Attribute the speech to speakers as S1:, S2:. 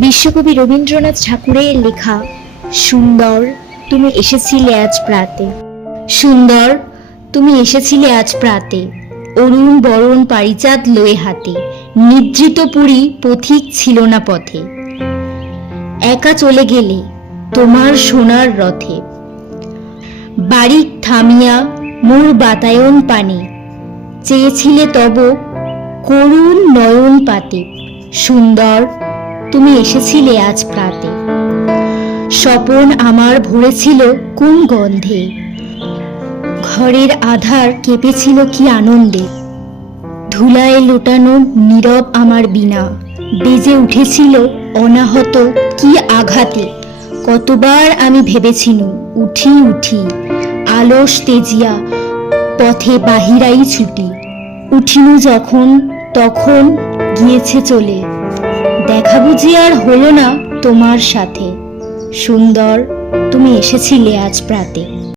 S1: বিশ্বকবি রবীন্দ্রনাথ ঠাকুরের লেখা, সুন্দর, তুমি এসেছিলে আজ প্রাতে। সুন্দর, তুমি এসেছিলে আজ প্রাতে। অরুণ বরণ পারিজাত লয়ে হাতে। নিদ্রিত পুরী পথিক ছিল না পথে। একা চলে গেলে তোমার সোনার রথে। বাড়ি থামিয়া মোর বাতায়ন পানে। চেয়েছিলে তব করুণ নয়ন পাতে। সুন্দর তুমি এসেছিলে আজ প্রাতে। স্বপন আমার ভরেছিল কোন গন্ধে। ঘরের আধার কেঁপেছিল কি আনন্দে। ধুলায় লোটানো নীরব আমার বিনা বেজে উঠেছিল অনাহত কি আঘাতে। কতবার আমি ভেবেছিনু, উঠি উঠি। আলস তেজিয়া পথে বাহিরাই ছুটি। উঠিনু যখন, তখন গিয়েছে চলে। দেখা বুঝি আর হলো না তোমার সাথে। সুন্দর তুমি এসেছিলে আজ প্রাতে।